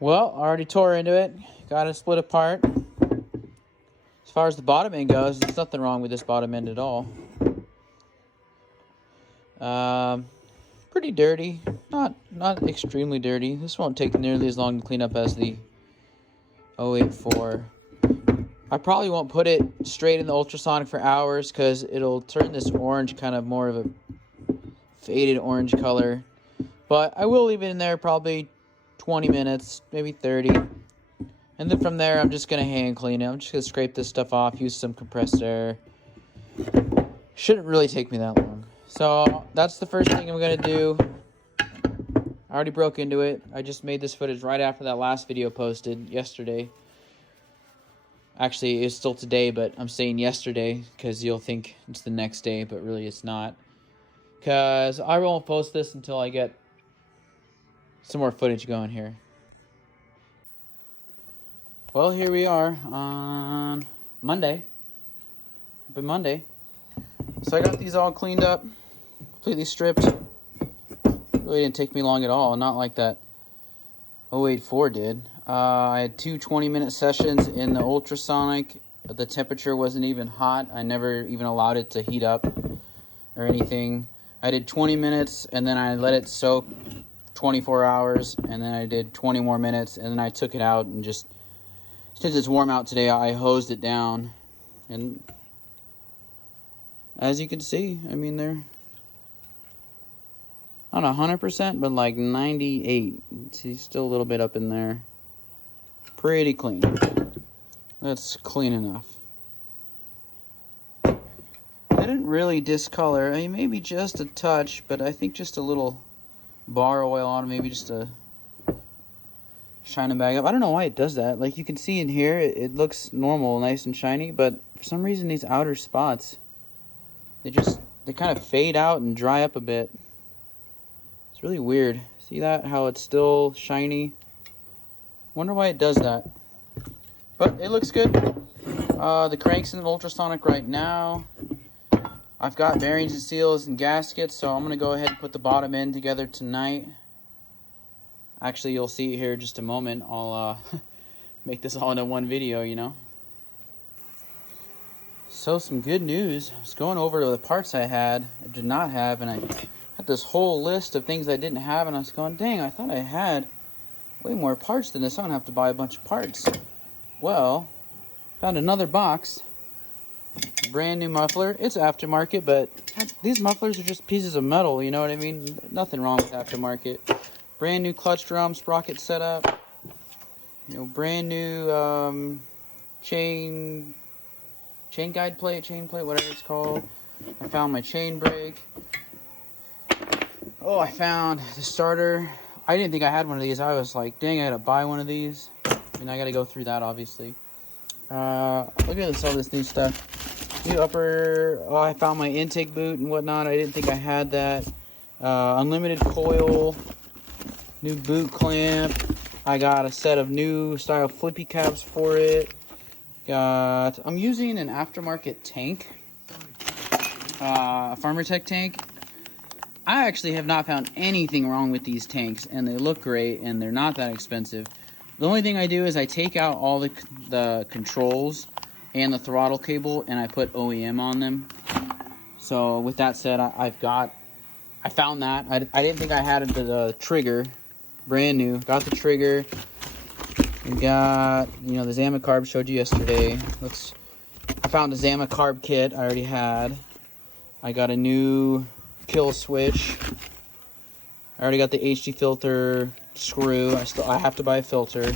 Well, I already tore into it. Got it split apart. As far as the bottom end goes, there's nothing wrong with this bottom end at all. Pretty dirty. Not extremely dirty. This won't take nearly as long to clean up as the 084. I probably won't put it straight in the ultrasonic for hours because it'll turn this orange kind of more of a faded orange color. But I will leave it in there probably 20 minutes, maybe 30. And then from there, I'm just going to hand clean it. I'm just going to scrape this stuff off, use some compressed air. Shouldn't really take me that long. So that's the first thing I'm going to do. I already broke into it. I just made this footage right after that last video posted yesterday. Actually, it's still today, but I'm saying yesterday because you'll think it's the next day, but really it's not. Because I won't post this until I get some more footage going here. Well, here we are on Monday. Happy Monday. So I got these all cleaned up, completely stripped. Really didn't take me long at all, not like that 084 did. I had two 20-minute sessions in the ultrasonic. The temperature wasn't even hot. I never even allowed it to heat up or anything. I did 20 minutes, and then I let it soak 24 hours, and then I did 20 more minutes, and then I took it out and just, since it's warm out today, I hosed it down. And as you can see, I mean, they're not 100%, but like 98. See, still a little bit up in there. Pretty clean. That's clean enough. I didn't really discolor. I mean, maybe just a touch, but I think just a little bar oil on it, maybe just a shine them back up. I don't know why it does that. Like you can see in here, it looks normal, nice and shiny, but for some reason these outer spots, they kind of fade out and dry up a bit. It's really weird. See that? How it's still shiny? Wonder why it does that. But it looks good. The crank's in the ultrasonic right now. I've got bearings and seals and gaskets, so I'm going to go ahead and put the bottom end together tonight. Actually, you'll see here in just a moment. I'll make this all into one video, you know. So some good news. I was going over the parts I did not have, and I had this whole list of things I didn't have, and I was going, dang, I thought I had way more parts than this. I'm going to have to buy a bunch of parts. Well, found another box. Brand new muffler. It's aftermarket, but these mufflers are just pieces of metal, you know what I mean? Nothing wrong with aftermarket. Brand new clutch drum, sprocket setup. You know, brand new chain plate, whatever it's called. I found my chain brake. Oh, I found the starter. I didn't think I had one of these. I was like, dang, I gotta buy one of these. And I gotta go through that, obviously. Look at all this new stuff. New upper. Oh, I found my intake boot and whatnot. I didn't think I had that. Unlimited coil. New boot clamp. I got a set of new style flippy caps for it. I'm using an aftermarket tank. A Farmertech tank. I actually have not found anything wrong with these tanks, and they look great, and they're not that expensive. The only thing I do is I take out all the controls and the throttle cable, and I put OEM on them. So with that said, I found that. I didn't think I had the trigger, brand new. Got the trigger. We got, you know, the Zama carb showed you yesterday. I found the Zama carb kit I already had. I got a new kill switch. I already got the HD filter screw. I have to buy a filter.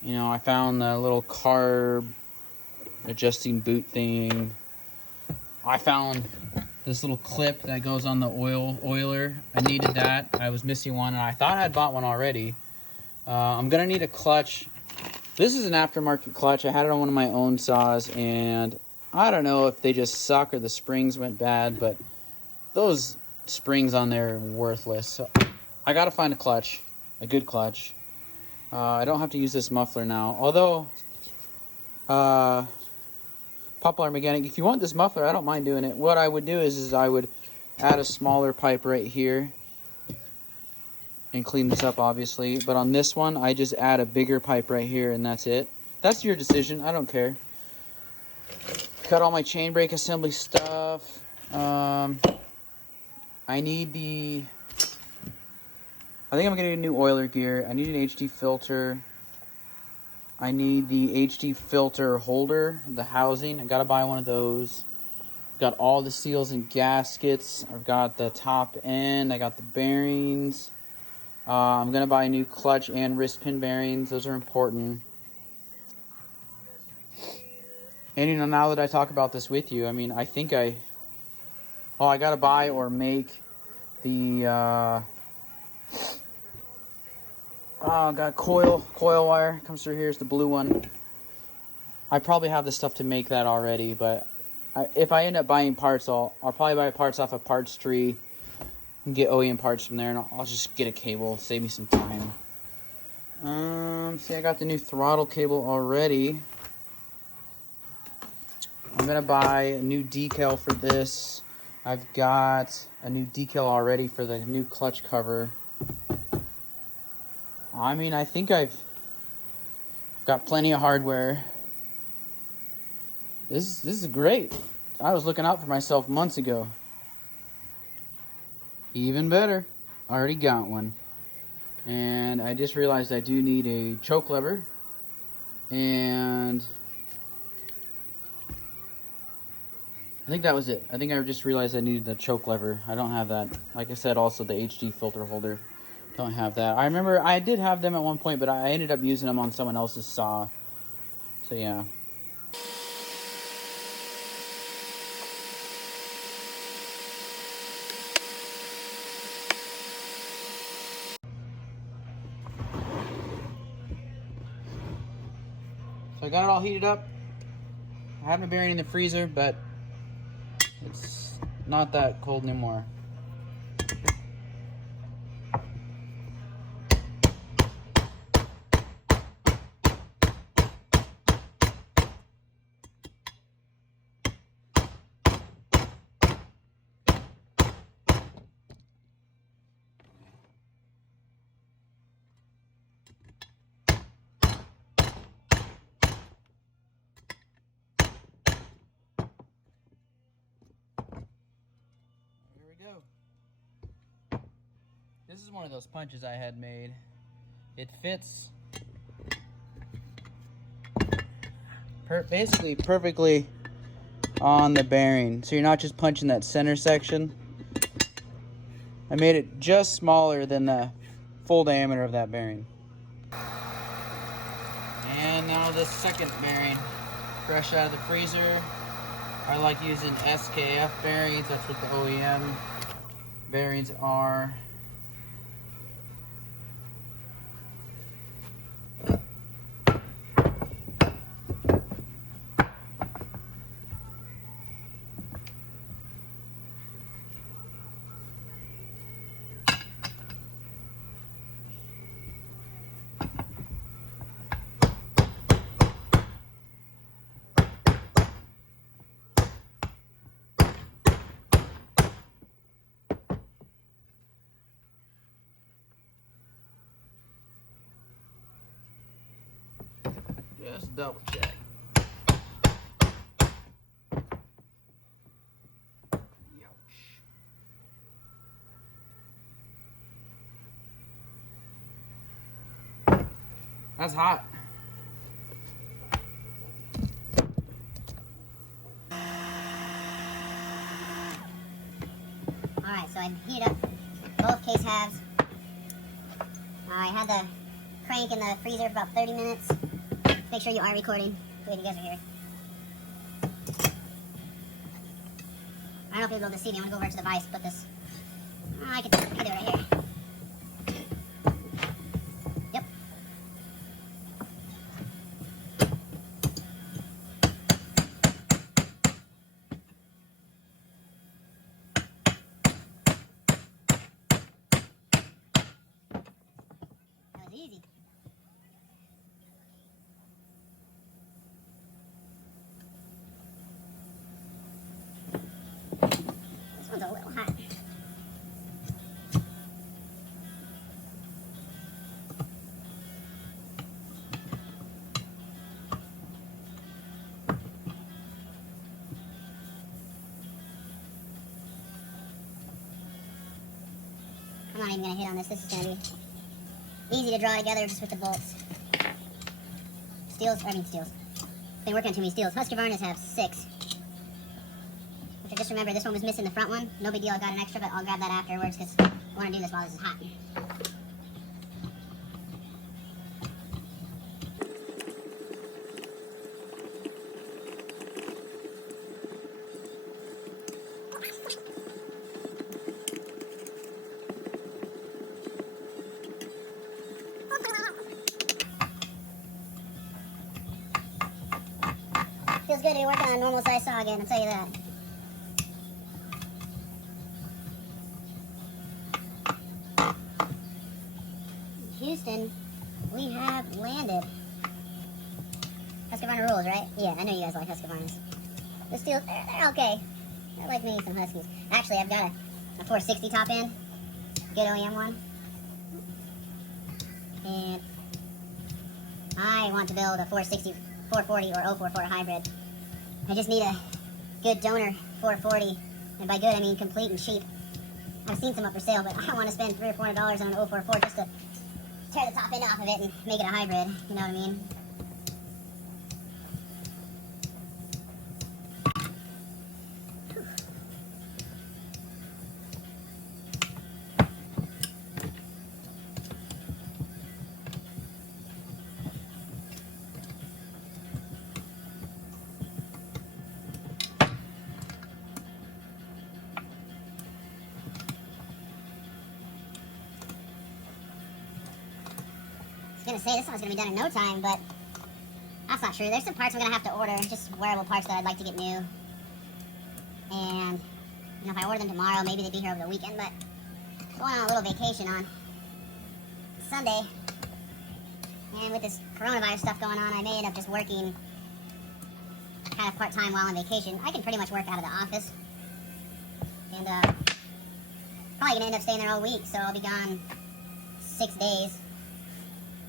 You know, I found the little carb adjusting boot thing. I found this little clip that goes on the oiler. I needed that. I was missing one, and I thought I had bought one already. I'm gonna need a clutch. This is an aftermarket clutch. I had it on one of my own saws, and I don't know if they just suck or the springs went bad, but those springs on there are worthless. So I gotta find a clutch, a good clutch. I don't have to use this muffler now, although Popular Mechanic, if you want this muffler, I don't mind doing it. What I would do is I would add a smaller pipe right here and clean this up, obviously. But on this one, I just add a bigger pipe right here, and that's it. That's your decision. I don't care. Cut all my chain brake assembly stuff. I need the... I think I'm going to get a new oiler gear. I need an HD filter. I need the HD filter holder, the housing. I got to buy one of those. Got all the seals and gaskets. I've got the top end. I got the bearings. I'm going to buy new clutch and wrist pin bearings. Those are important. And, you know, now that I talk about this with you, I mean, I think I got to buy or make the... got coil wire comes through here. It's the blue one. I probably have the stuff to make that already, but if I end up buying parts, I'll probably buy parts off a parts tree and get OEM parts from there, and I'll just get a cable, save me some time. See, I got the new throttle cable already. I'm gonna buy a new decal for this. I've got a new decal already for the new clutch cover. I mean, I think I've got plenty of hardware. This is great. I was looking out for myself months ago. Even better, I already got one. And I just realized I do need a choke lever. And I think that was it. I think I just realized I needed the choke lever. I don't have that. Like I said, also the HD filter holder. Don't have that. I remember I did have them at one point, but I ended up using them on someone else's saw. So yeah. So I got it all heated up. I have my bearing in the freezer, but it's not that cold anymore. Go. This is one of those punches I had made. It fits basically perfectly on the bearing, so you're not just punching that center section. I made it just smaller than the full diameter of that bearing. And now the second bearing, fresh out of the freezer. I like using SKF bearings. That's what the OEM bearings are. Just double check. Youch. That's hot. Alright, so I heated up both case halves. I had the crank in the freezer for about 30 minutes. Make sure you are recording. Good, you guys are here. I don't know if you'll be able to see me. I'm going to go over to the vise, put this. I can do it right here. Yep. That was easy. This one's a little hot. I'm not even going to hit on this. This is going to be easy to draw together just with the bolts. Steels. Been working on too many steels. Husqvarnas have 6. Which I just remember, this one was missing the front one. No big deal, I got an extra, but I'll grab that afterwards because I want to do this while this is hot. Feels good to be working on a normal size saw again, I'll tell you that. Houston, we have landed. Husqvarna rules, right? Yeah, I know you guys like Husqvarnas. The steels, they're okay. I like me some Huskies. Actually, I've got a 460 top end. Good OEM one. And I want to build a 460, 440, or 044 hybrid. I just need a good donor 440. And by good, I mean complete and cheap. I've seen some up for sale, but I don't want to spend $300 or $400 on an 044 just to tear the top end off of it and make it a hybrid. You know what I mean? I was gonna say this one's gonna be done in no time, but that's not true. There's some parts I'm gonna have to order, just wearable parts that I'd like to get new. And you know, if I order them tomorrow, maybe they'd be here over the weekend. But going on a little vacation on Sunday, and with this coronavirus stuff going on, I may end up just working kind of part-time while on vacation. I can pretty much work out of the office, and probably gonna end up staying there all week. So I'll be gone 6 days.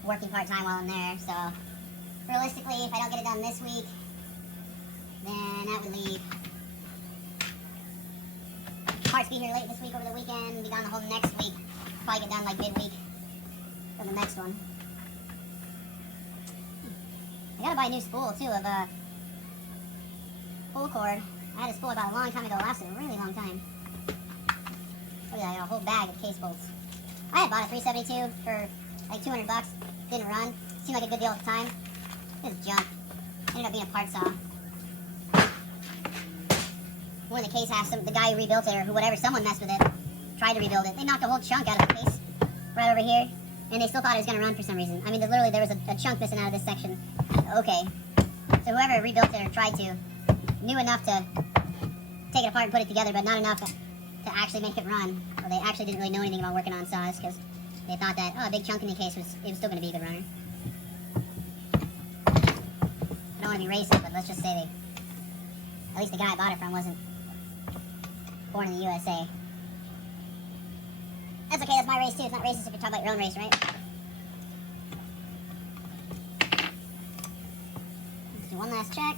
Working part-time while I'm there, so realistically, if I don't get it done this week, then that would leave parts be here late this week over the weekend, be gone the whole next week, probably get done like midweek for the next one. I gotta buy a new spool too of pull cord. I had a spool about a long time ago, lasted a really long time. Look at that, I got a whole bag of case bolts. I had bought a 372 for like $200. Didn't run. Seemed like a good deal at the time. It was junk. Ended up being a part saw. One of the case halves, the guy who rebuilt it, or whoever, someone messed with it, tried to rebuild it. They knocked a whole chunk out of the case right over here, and they still thought it was going to run for some reason. I mean, literally, there was a chunk missing out of this section. Okay. So whoever rebuilt it or tried to knew enough to take it apart and put it together, but not enough to actually make it run. Or they actually didn't really know anything about working on saws, because they thought that, oh, a big chunk in the case was still going to be a good runner. I don't want to be racist, but let's just say at least the guy I bought it from wasn't born in the USA. That's okay, that's my race too. It's not racist if you're talking about your own race, right? Let's do one last check.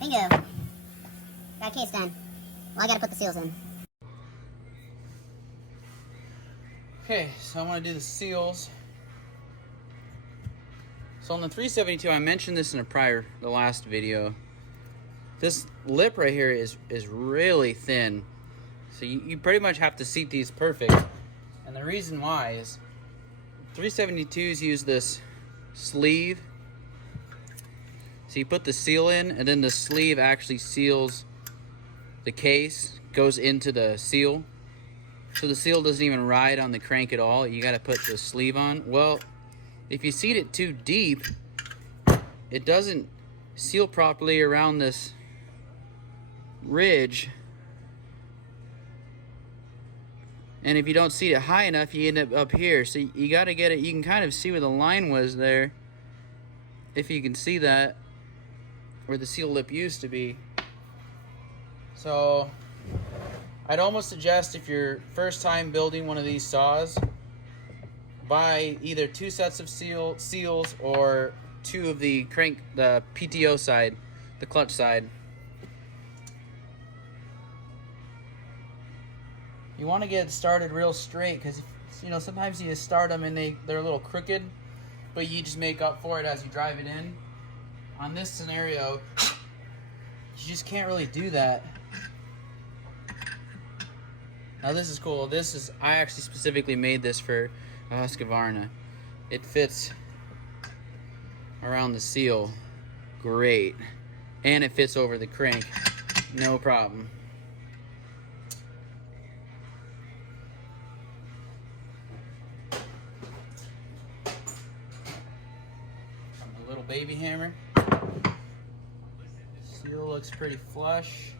Bingo. Got a case done. Well, I gotta put the seals in. Okay, so I want to do the seals. So on the 372, I mentioned this in the last video. This lip right here is really thin. So you pretty much have to seat these perfect. And the reason why is 372s use this sleeve. So you put the seal in, and then the sleeve actually seals the case, goes into the seal. So the seal doesn't even ride on the crank at all. You gotta put the sleeve on. Well, if you seat it too deep, it doesn't seal properly around this ridge. And if you don't seat it high enough, you end up here. So you gotta get it, you can kind of see where the line was there. If you can see that, where the seal lip used to be. So I'd almost suggest, if you're first time building one of these saws, buy either 2 sets of seals or 2 of the PTO side, the clutch side. you want to get started real straight, because you know sometimes you start them and they're a little crooked, but you just make up for it as you drive it in. On this scenario, you just can't really do that. Now this is cool. I actually specifically made this for a Husqvarna. It fits around the seal great, and it fits over the crank, no problem. A little baby hammer. Seal looks pretty flush.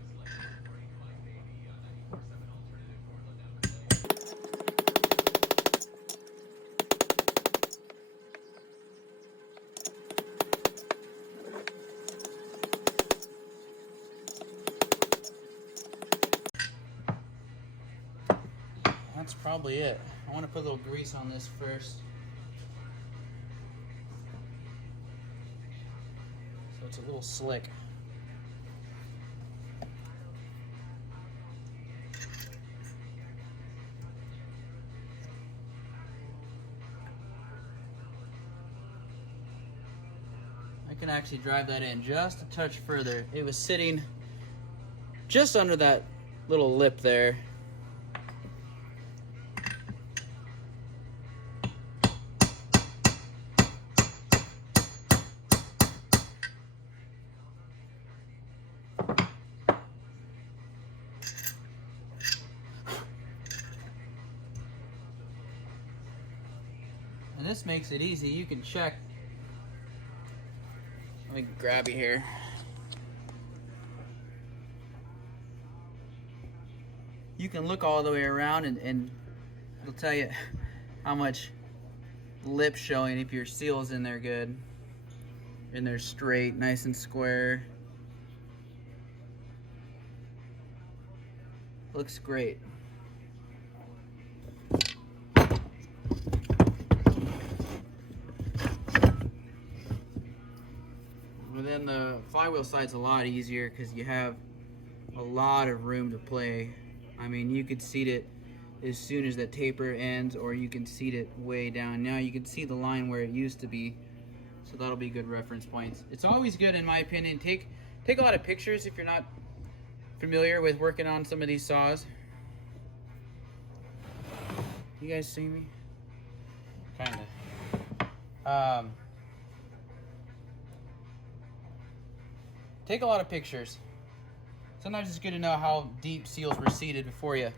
That's probably it. I want to put a little grease on this first, so it's a little slick. I can actually drive that in just a touch further. It was sitting just under that little lip there. And this makes it easy. You can check. Let me grab you here. You can look all the way around and it'll tell you how much lip showing if your seal's in there good. And they're straight, nice and square. Looks great. And then the flywheel side's a lot easier because you have a lot of room to play. I mean, you could seat it as soon as the taper ends, or you can seat it way down. Now you can see the line where it used to be, so that'll be good reference points. It's always good, in my opinion, take a lot of pictures if you're not familiar with working on some of these saws. You guys see me? Kinda. Take a lot of pictures. Sometimes it's good to know how deep seals were seated before you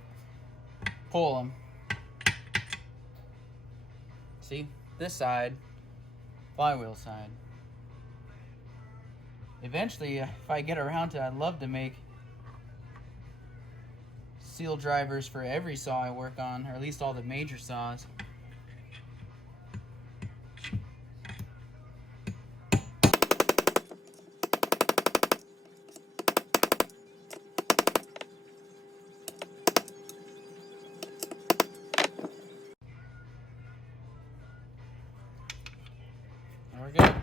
pull them. See? This side, flywheel side. Eventually, if I get around to it, I'd love to make seal drivers for every saw I work on, or at least all the major saws. We're good.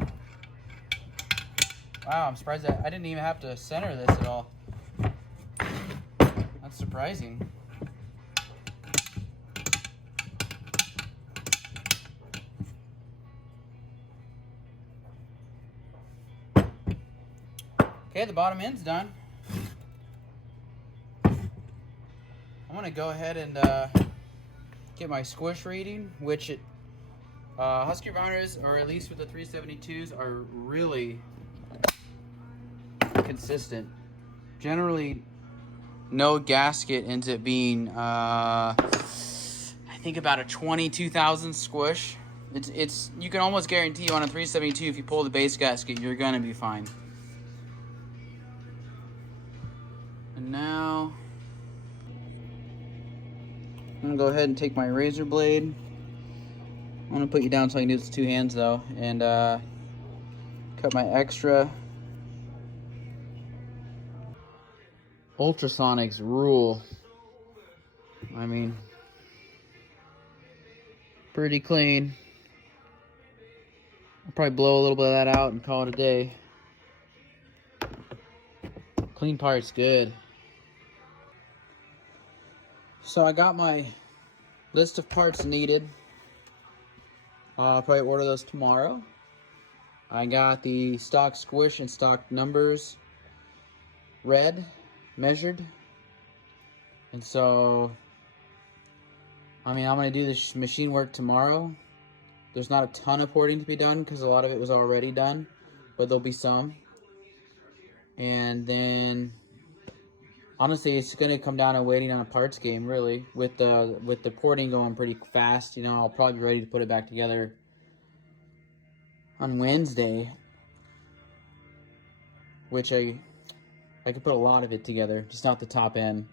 Wow, I'm surprised that I didn't even have to center this at all. That's surprising. Okay, the bottom end's done. I'm gonna go ahead and get my squish reading, which Husqvarnas, or at least with the 372s, are really consistent. Generally, no gasket ends up being, I think about a 22,000 squish. It's you can almost guarantee on a 372 if you pull the base gasket, you're gonna be fine. And now I'm gonna go ahead and take my razor blade. I'm gonna put you down so I can do this with 2 hands though, and cut my extra. Ultrasonics rule. I mean, pretty clean. I'll probably blow a little bit of that out and call it a day. Clean part's good. So I got my list of parts needed. I'll probably order those tomorrow. I got the stock squish and stock numbers read, measured. And so, I mean, I'm going to do this machine work tomorrow. There's not a ton of porting to be done because a lot of it was already done, but there'll be some. And then, honestly, it's going to come down to waiting on a parts game, really. With the porting going pretty fast, you know, I'll probably be ready to put it back together on Wednesday, which I could put a lot of it together, just not the top end.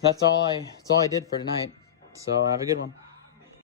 That's all I did for tonight. So have a good one.